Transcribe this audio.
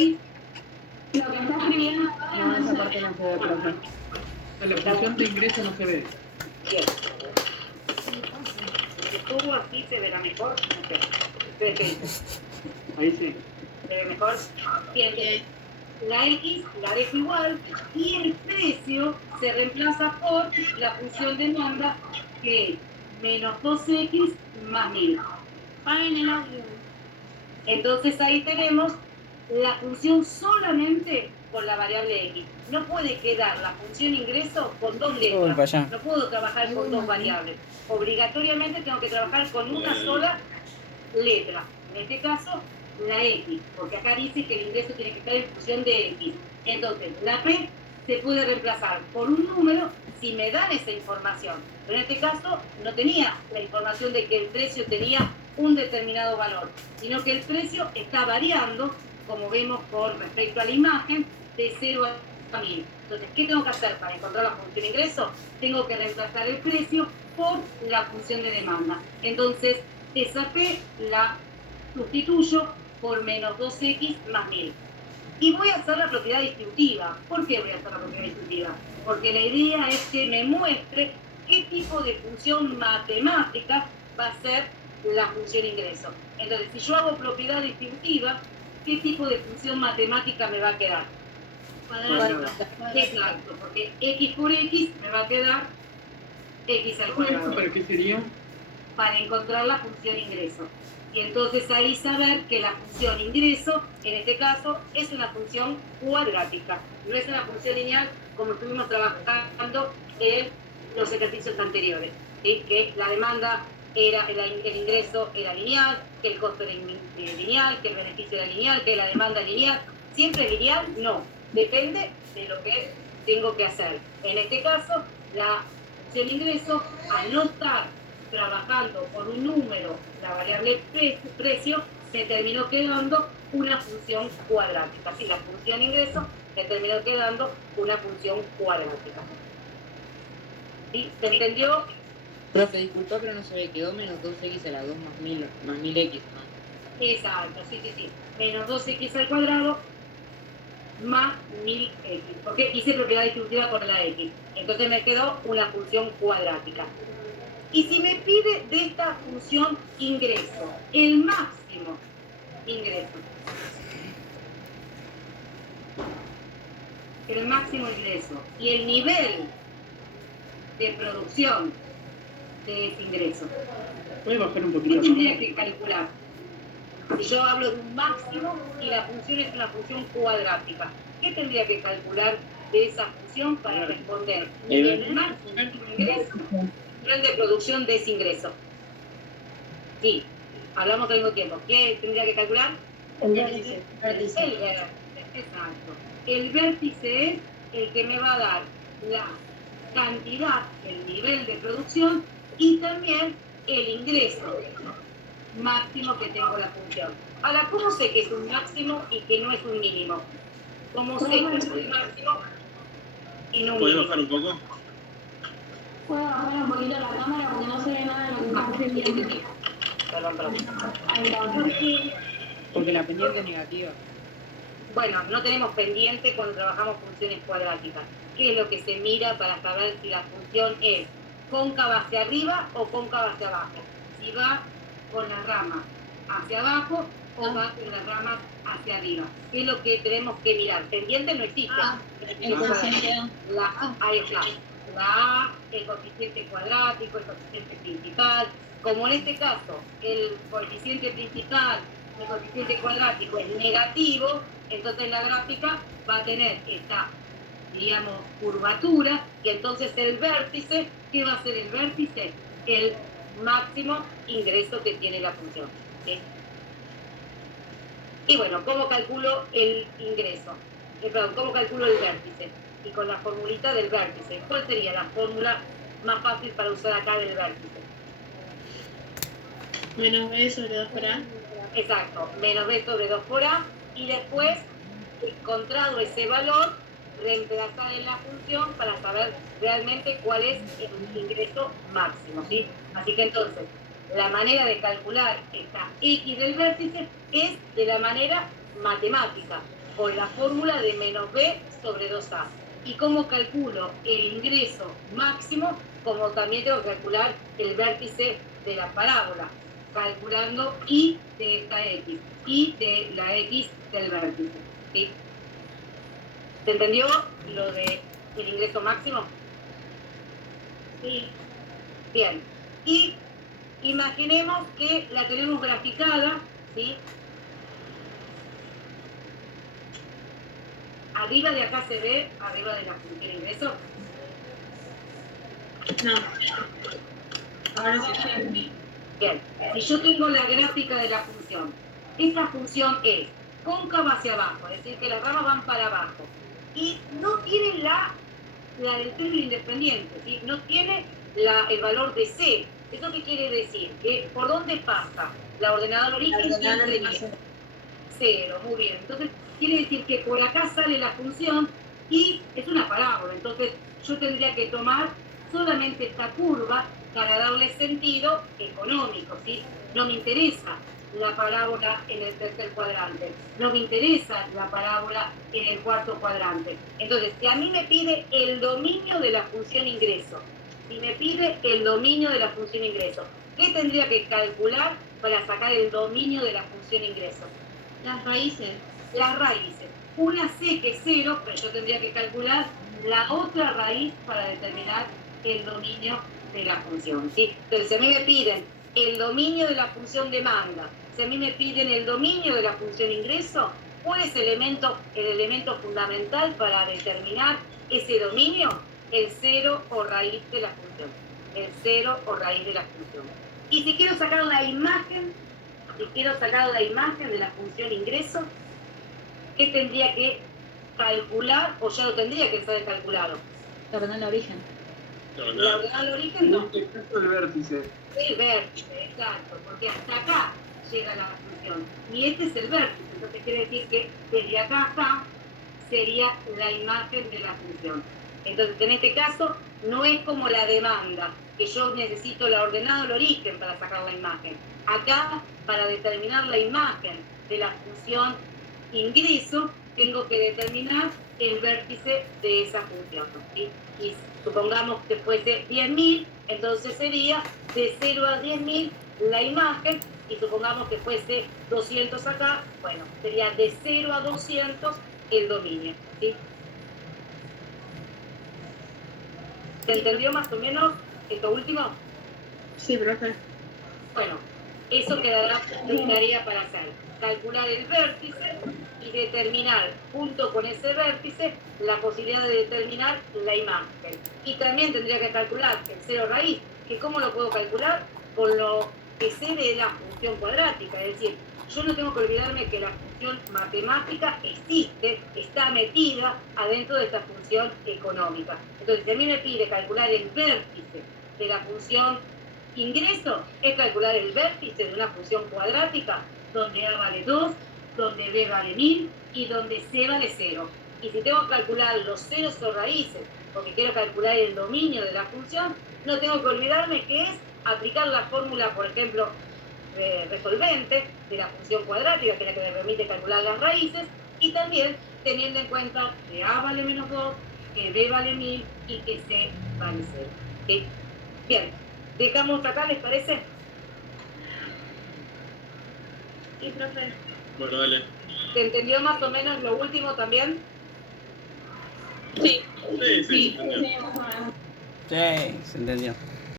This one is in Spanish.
X. Lo que está escribiendo ahora No, esa parte no se ve, profe. La función de ingreso no se ve. Bien. Si estuvo así, se verá mejor. No sé. ¿Ustedes qué dicen? Ahí sí. ¿Se ve mejor? Bien, bien. La X la dejo igual y el precio se reemplaza por la función de demanda que es menos 2X más 1000. Paren el audio. Entonces ahí tenemos la función solamente con la variable X. No puede quedar la función ingreso con dos letras. No puedo trabajar con dos variables. Obligatoriamente tengo que trabajar con una sola letra. En este caso, la X, porque acá dice que el ingreso tiene que estar en función de X. Entonces, la P se puede reemplazar por un número si me dan esa información. Pero en este caso, no tenía la información de que el precio tenía un determinado valor, sino que el precio está variando, como vemos con respecto a la imagen, de 0 a 1000. Entonces, ¿qué tengo que hacer para encontrar la función ingreso? Tengo que reemplazar el precio por la función de demanda. Entonces, esa P la sustituyo por menos 2X más 1000. Y voy a hacer la propiedad distributiva. ¿Por qué voy a hacer la propiedad distributiva? Porque la idea es que me muestre qué tipo de función matemática va a ser la función ingreso. Entonces, si yo hago propiedad distributiva, ¿qué tipo de función matemática me va a quedar? Exacto, porque X por X me va a quedar X al cuadrado. ¿Para qué sería? Para encontrar la función ingreso. Y entonces ahí saber que la función ingreso, en este caso, es una función cuadrática. No es una función lineal como estuvimos trabajando en los ejercicios anteriores. ¿Sí? Que la demanda era, el ingreso era lineal, que el costo era lineal, que el beneficio era lineal, que la demanda lineal. ¿Siempre es lineal? No. Depende de lo que tengo que hacer. En este caso, la función ingreso, al no estar trabajando por un número, la variable precio, me terminó quedando una función cuadrática. Sí, la función ingreso me terminó quedando una función cuadrática. ¿Sí? ¿Se entendió? Profe, disculpa, pero no se ve, quedó menos 2x a la 2 más 1000x, ¿no? Exacto, sí. Menos 2x al cuadrado más 1000x. Porque hice propiedad distributiva con la x. Entonces me quedó una función cuadrática. Y si me pide de esta función ingreso, el máximo ingreso. El máximo ingreso y el nivel de producción de ese ingreso. ¿Puede bajar un ¿Qué poquito? tendría que calcular? Si yo hablo de un máximo y la función es una función cuadrática, ¿qué tendría que calcular de esa función para responder el máximo ingreso? Nivel de producción de ese ingreso. Sí, hablamos al mismo tiempo. ¿Qué tendría que calcular? El vértice. El vértice, exacto. El vértice es el que me va a dar la cantidad, el nivel de producción y también el ingreso máximo que tengo la función. Ahora, ¿cómo sé que es un máximo y que no es un mínimo? ¿Cómo sé que es un máximo y no un mínimo? ¿Puedes bajar un poco? Puedo bajar un poquito la cámara porque no se ve nada de lo que está escribiendo. Perdón. Ahí está. Porque la pendiente es negativa. Bueno, no tenemos pendiente cuando trabajamos funciones cuadráticas. ¿Qué es lo que se mira para saber si la función es cóncava hacia arriba o cóncava hacia abajo? Si va con la rama hacia abajo o va con las ramas hacia arriba. ¿Qué es lo que tenemos que mirar? Pendiente no existe. Ahí está. La A, el coeficiente cuadrático, el coeficiente principal. Como en este caso, el coeficiente principal, el coeficiente cuadrático es negativo, entonces la gráfica va a tener esta, digamos, curvatura, y entonces el vértice, ¿qué va a ser el vértice? El máximo ingreso que tiene la función. ¿Sí? Y bueno, ¿cómo calculo el ingreso? Perdón, ¿cómo calculo el vértice? Y con la formulita del vértice. ¿Cuál sería la fórmula más fácil para usar acá del vértice? Menos B sobre 2 por A. Exacto, menos B sobre 2 por A. Y después, encontrado ese valor, reemplazar en la función para saber realmente cuál es el ingreso máximo, ¿sí? Así que entonces, la manera de calcular esta X del vértice es de la manera matemática. con la fórmula de menos b sobre 2a. Y cómo calculo el ingreso máximo, como también tengo que calcular el vértice de la parábola, calculando y de esta x, y de la x del vértice. ¿Sí? ¿Se entendió lo de el ingreso máximo? Sí. Bien. Y imaginemos que la tenemos graficada, ¿sí? Arriba de acá se ve, arriba de la función ingreso. No. Ahora sí. Bien, si yo tengo la gráfica de la función, esta función es cóncava hacia abajo, es decir, que las ramas van para abajo, y no tiene la del término independiente, ¿sí? No tiene el valor de C. ¿Eso qué quiere decir? Que ¿por dónde pasa? La ordenada al origen siempre es 0, muy bien. Entonces, quiere decir que por acá sale la función y es una parábola. Entonces, yo tendría que tomar solamente esta curva para darle sentido económico, ¿sí? No me interesa la parábola en el tercer cuadrante, no me interesa la parábola en el cuarto cuadrante. Entonces, si a mí me pide el dominio de la función ingreso, si me pide el dominio de la función ingreso, ¿qué tendría que calcular para sacar el dominio de la función ingreso? Las raíces. Las raíces. Una C que es 0, pero yo tendría que calcular la otra raíz para determinar el dominio de la función, ¿sí? Entonces, si a mí me piden el dominio de la función demanda, si a mí me piden el dominio de la función ingreso, ¿cuál es el elemento fundamental para determinar ese dominio? El 0 o raíz de la función. El 0 o raíz de la función. Y si quiero sacar la imagen, de la función ingreso, ¿qué tendría que calcular? O ya lo tendría que saber calculado. La ordenada al origen. La ordenada al origen no. El vértice. El vértice, exacto, porque hasta acá llega la función. Y este es el vértice, entonces quiere decir que desde acá a acá sería la imagen de la función. Entonces, en este caso, no es como la demanda, que yo necesito la ordenada al origen para sacar la imagen. Acá, para determinar la imagen de la función ingreso, tengo que determinar el vértice de esa función, ¿sí? Y supongamos que fuese 10.000, entonces sería de 0 a 10.000 la imagen, y supongamos que fuese 200 acá, bueno, sería de 0 a 200 el dominio, ¿sí? ¿Se entendió más o menos esto último? Sí, profe. Bueno, eso quedará de tarea para hacer. Calcular el vértice y determinar, junto con ese vértice, la posibilidad de determinar la imagen. Y también tendría que calcular el 0 raíz, que ¿cómo lo puedo calcular? Con lo que sé de la función cuadrática, es decir, yo no tengo que olvidarme que la función matemática existe, está metida adentro de esta función económica. Entonces, si a mí me pide calcular el vértice de la función ingreso, es calcular el vértice de una función cuadrática donde A vale 2, donde B vale 1000 y donde C vale 0. Y si tengo que calcular los ceros o raíces, porque quiero calcular el dominio de la función, no tengo que olvidarme que es aplicar la fórmula, por ejemplo, resolvente de la función cuadrática, que es la que me permite calcular las raíces, y también teniendo en cuenta que A vale menos 2, que B vale 1000 y que C vale 0. ¿Sí? Bien, dejamos acá, ¿les parece? Sí, profe. Bueno, dale. ¿Se entendió más o menos lo último también? Sí. Sí, Sí, entendió. más o menos. Sí, se entendió.